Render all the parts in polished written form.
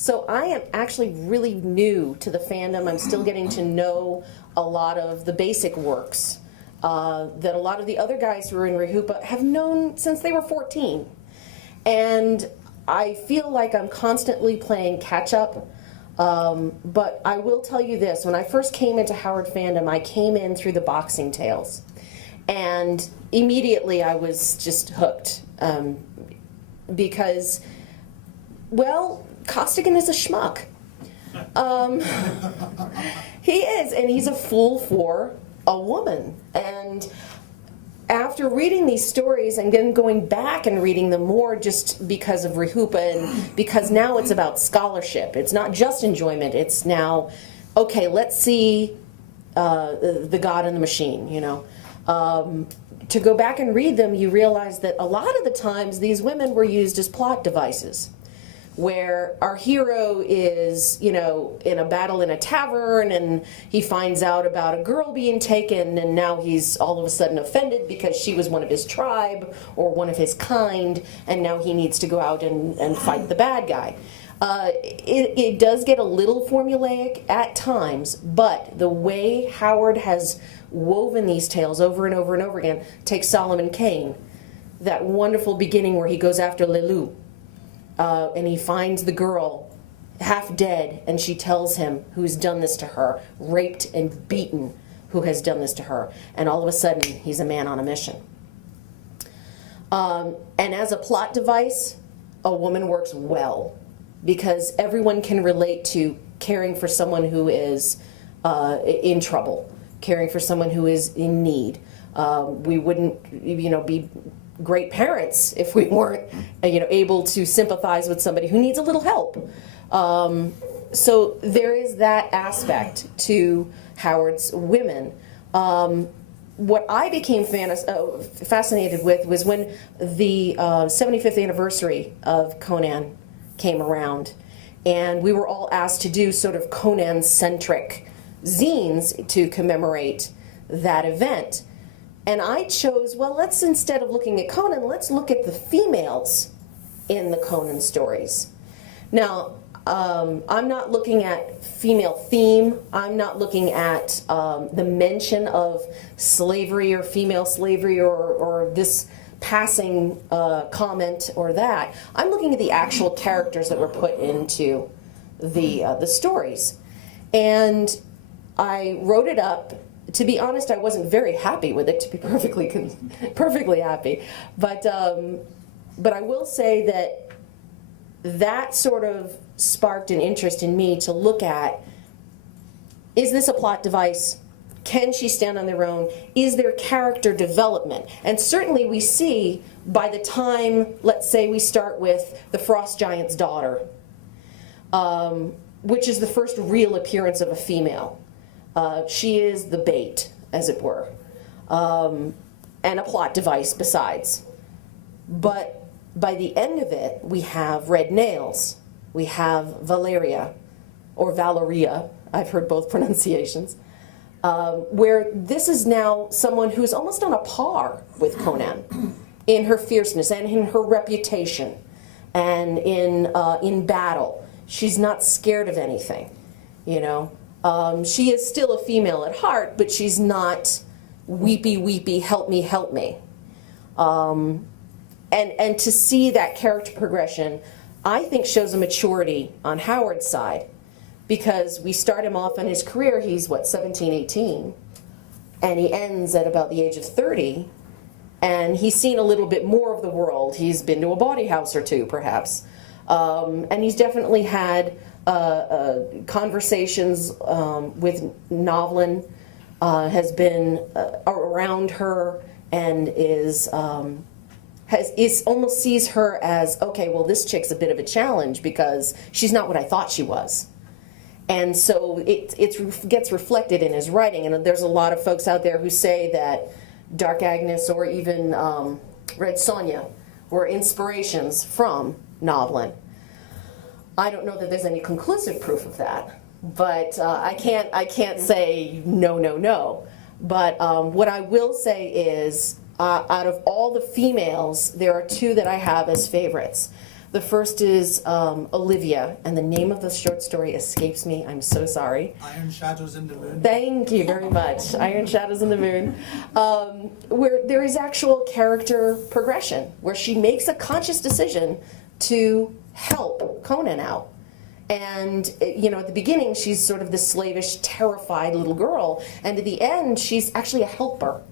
So I am actually really new to the fandom. I'm still getting to know a lot of the basic works that a lot of the other guys who are in Rehupa have known since they were 14. And I feel like I'm constantly playing catch up. But I will tell you this, when I first came into Howard fandom, I came in through the boxing tales. And immediately I was just hooked. Because, well, Costigan is a schmuck. He is, and he's a fool for a woman. And after reading these stories and then going back and reading them more just because of Rehupa and because now it's about scholarship. It's not just enjoyment. It's now, okay, let's see the God in the machine, you know. To go back and read them, you realize that a lot of the times these women were used as plot devices, where our hero is, you know, in a battle in a tavern and he finds out about a girl being taken and now he's all of a sudden offended because she was one of his tribe or one of his kind, and now he needs to go out and fight the bad guy. It does get a little formulaic at times, but the way Howard has woven these tales over and over and over again. Take Solomon Kane, that wonderful beginning where he goes after Lelou, and he finds the girl half dead, and she tells him who's done this to her, raped and beaten, who has done this to her, and all of a sudden he's a man on a mission. And as a plot device, a woman works well, because everyone can relate to caring for someone who is in trouble, caring for someone who is in need. We wouldn't, you know, be great parents if we weren't, you know, able to sympathize with somebody who needs a little help. So there is that aspect to Howard's women. What I became fascinated with was when the 75th anniversary of Conan came around, and we were all asked to do sort of Conan-centric zines to commemorate that event. And I chose, well, let's, instead of looking at Conan, let's look at the females in the Conan stories. Now, I'm not looking at female theme. I'm not looking at the mention of slavery or female slavery or this passing comment or that. I'm looking at the actual characters that were put into the stories. And I wrote it up. To be honest, I wasn't very happy with it, to be perfectly happy. But I will say that sort of sparked an interest in me to look at, is this a plot device? Can she stand on their own? Is there character development? And certainly we see by the time, let's say we start with the Frost Giant's daughter, which is the first real appearance of a female. She is the bait, as it were, and a plot device besides. But by the end of it, we have Red Nails, we have Valeria, or Valeria, I've heard both pronunciations, where this is now someone who's almost on a par with Conan in her fierceness and in her reputation and in battle. She's not scared of anything, you know. She is still a female at heart, but she's not weepy, weepy, help me, help me. And to see that character progression, I think shows a maturity on Howard's side, because we start him off in his career, he's what, 17, 18, and he ends at about the age of 30, and he's seen a little bit more of the world. He's been to a bawdy house or two, perhaps, and he's definitely had conversations with Novlin, has been around her, and is almost sees her as, okay, well, this chick's a bit of a challenge because she's not what I thought she was. And so it gets reflected in his writing. And there's a lot of folks out there who say that Dark Agnes or even Red Sonja were inspirations from Novlin. I don't know that there's any conclusive proof of that, but I can't say no. But what I will say is, out of all the females, there are two that I have as favorites. The first is Olivia, and the name of the short story escapes me. I'm so sorry. Iron Shadows in the Moon. Thank you very much. Iron Shadows in the Moon. Where there is actual character progression, where she makes a conscious decision to help Conan out. And, at the beginning, she's sort of this slavish, terrified little girl. And at the end, she's actually a helper.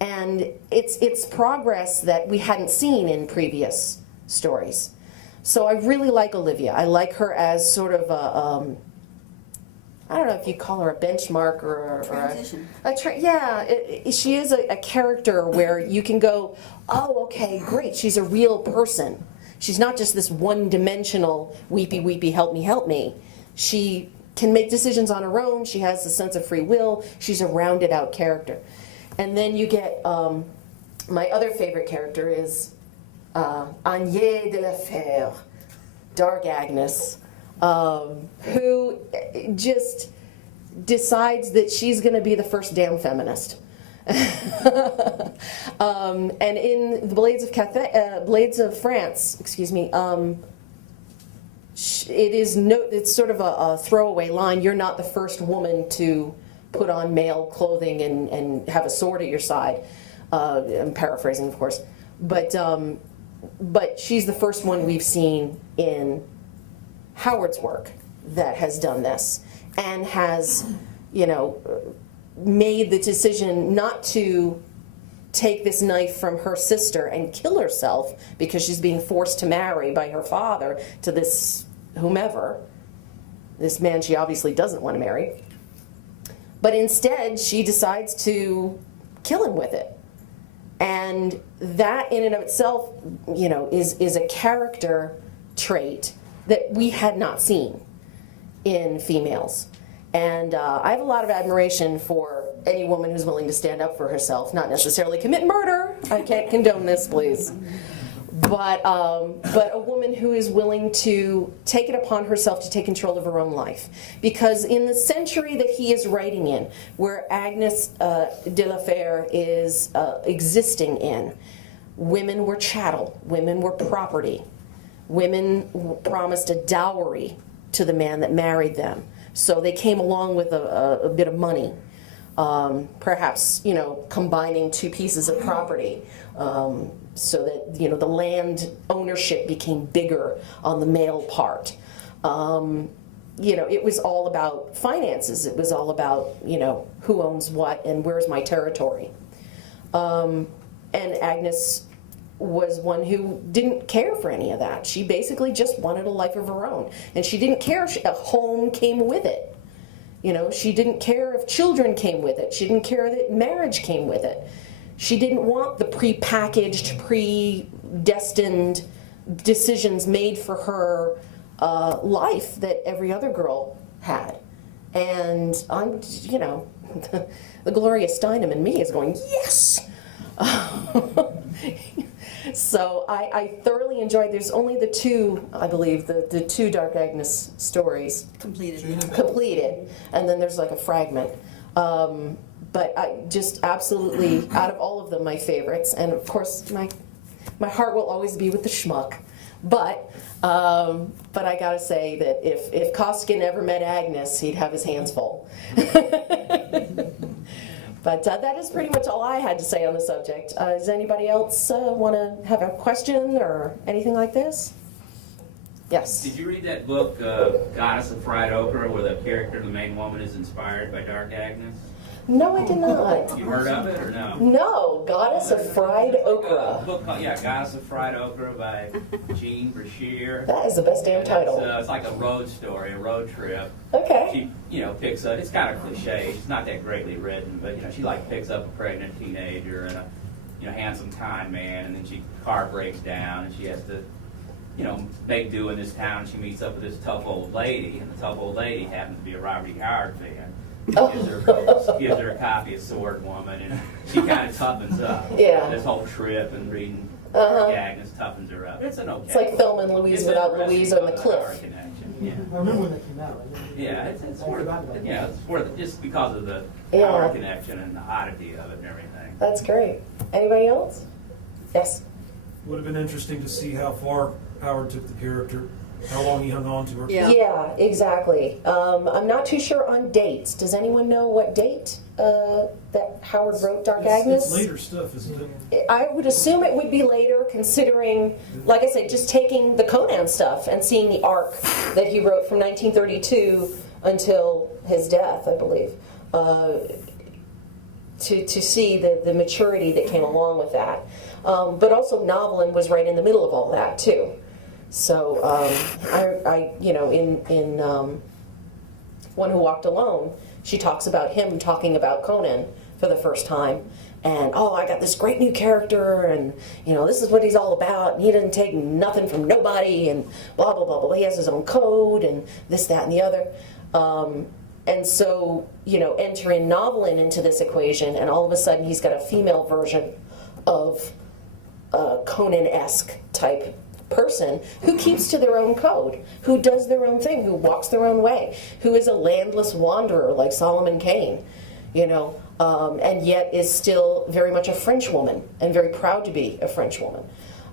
And it's progress that we hadn't seen in previous stories. So I really like Olivia. I like her as sort of a, I don't know if you call her a benchmark or Transition. She is a character where you can go, oh, okay, great, she's a real person. She's not just this one-dimensional, weepy, weepy, help me. She can make decisions on her own. She has a sense of free will. She's a rounded-out character. And then you get, my other favorite character is Agnès de la Fer, Dark Agnes, who just decides that she's going to be the first damn feminist. And in the Blades of France, it's sort of a throwaway line. You're not the first woman to put on male clothing and have a sword at your side. I'm paraphrasing, of course, but she's the first one we've seen in Howard's work that has done this and has, made the decision not to take this knife from her sister and kill herself because she's being forced to marry by her father to this whomever, this man she obviously doesn't want to marry. But instead, she decides to kill him with it. And that in and of itself, is a character trait that we had not seen in females. And I have a lot of admiration for any woman who's willing to stand up for herself, not necessarily commit murder. I can't condone this, please. But a woman who is willing to take it upon herself to take control of her own life. Because in the century that he is writing in, where Agnes de la Fer is existing in, women were chattel, women were property, women promised a dowry to the man that married them. So they came along with a bit of money, perhaps, combining two pieces of property. So that, the land ownership became bigger on the male part. It was all about finances. It was all about, who owns what and where's my territory. And Agnes was one who didn't care for any of that. She basically just wanted a life of her own. And she didn't care if a home came with it. She didn't care if children came with it. She didn't care that marriage came with it. She didn't want the pre-packaged, predestined decisions made for her life that every other girl had. And I'm, the Gloria Steinem in me is going, yes! So I thoroughly enjoyed, there's only the two, I believe, the two Dark Agnes stories. Completed. And then there's like a fragment. But I just absolutely, out of all of them, my favorites. And of course, my heart will always be with the schmuck. But I gotta say that if Koskinen ever met Agnes, he'd have his hands full. But that is pretty much all I had to say on the subject. Does anybody else want to have a question or anything like this? Yes. Did you read that book, Goddess of Fried Okra, where the character, the main woman, is inspired by Dark Agnes? No, I did not. You heard of it or no? No, Goddess of Fried Okra. A book called, Goddess of Fried Okra by Jean Brashear. That is the best damn title. It's like a road story, a road trip. Okay. She, picks up, it's kind of cliche, she's not that greatly written, but, she picks up a pregnant teenager and a, handsome kind man, and then car breaks down and she has to, make do in this town. She meets up with this tough old lady, and the tough old lady happens to be a Robert E. Howard fan. Gives her a copy of Sword Woman, and she kind of toughens up. Yeah. This whole trip and reading Agnes toughens her up. It's an okay. It's like Thelma and Louise without Louise on the cliff. Connection. Yeah. I remember when that came out. Yeah, it's worth it just because of the Howard connection and the oddity of it and everything. That's great. Anybody else? Yes. Would have been interesting to see how far Howard took the character, how long he hung on to her. Yeah. Yeah, exactly. I'm not too sure on dates. Does anyone know what date that Howard wrote Dark Agnes? It's later stuff, isn't it? I would assume it would be later, considering, like I said, just taking the Conan stuff and seeing the arc that he wrote from 1932 until his death, I believe, to see the maturity that came along with that. But also, Novelin was right in the middle of all that too. So I in One Who Walked Alone, she talks about him talking about Conan for the first time, and I got this great new character, and this is what he's all about, and he doesn't take nothing from nobody, and blah blah blah blah. He has his own code, and this, that, and the other. And so enter in Novelin into this equation, and all of a sudden he's got a female version of Conan-esque type person who keeps to their own code, who does their own thing, who walks their own way, who is a landless wanderer like Solomon Kane, and yet is still very much a French woman and very proud to be a French woman,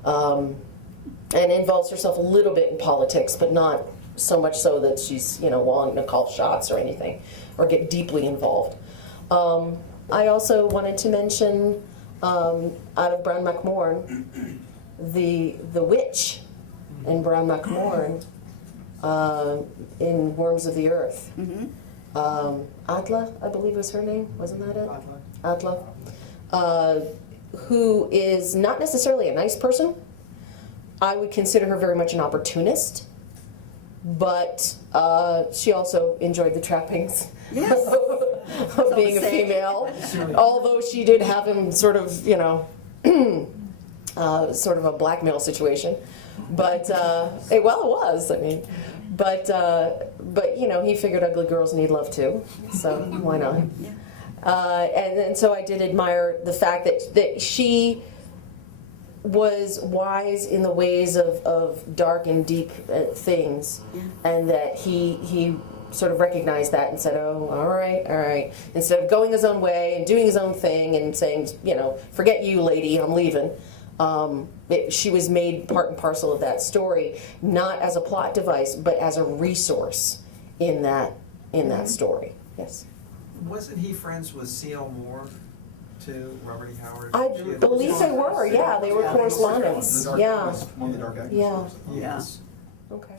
and involves herself a little bit in politics, but not so much so that she's wanting to call shots or anything or get deeply involved. I also wanted to mention out of Brown McMorn, the witch in Brown McMorn in Worms of the Earth. Adla, I believe was her name. Wasn't that it? Adla. Who is not necessarily a nice person. I would consider her very much an opportunist, but she also enjoyed the trappings Yes. of being a female. Although she did have him sort of, sort of a blackmail situation, but it was. I mean, but he figured ugly girls need love too, so why not? And so I did admire the fact that she was wise in the ways of dark and deep things, and that he sort of recognized that and said, "Oh, all right," instead of going his own way and doing his own thing and saying, "Forget you, lady, I'm leaving." She was made part and parcel of that story, not as a plot device, but as a resource in that story. Yes. Wasn't he friends with C.L. Moore, too? Robert E. Howard? I believe they were. Yeah, they were correspondents. Yeah. One of the Dark Agnes. Yeah. Yes. Okay.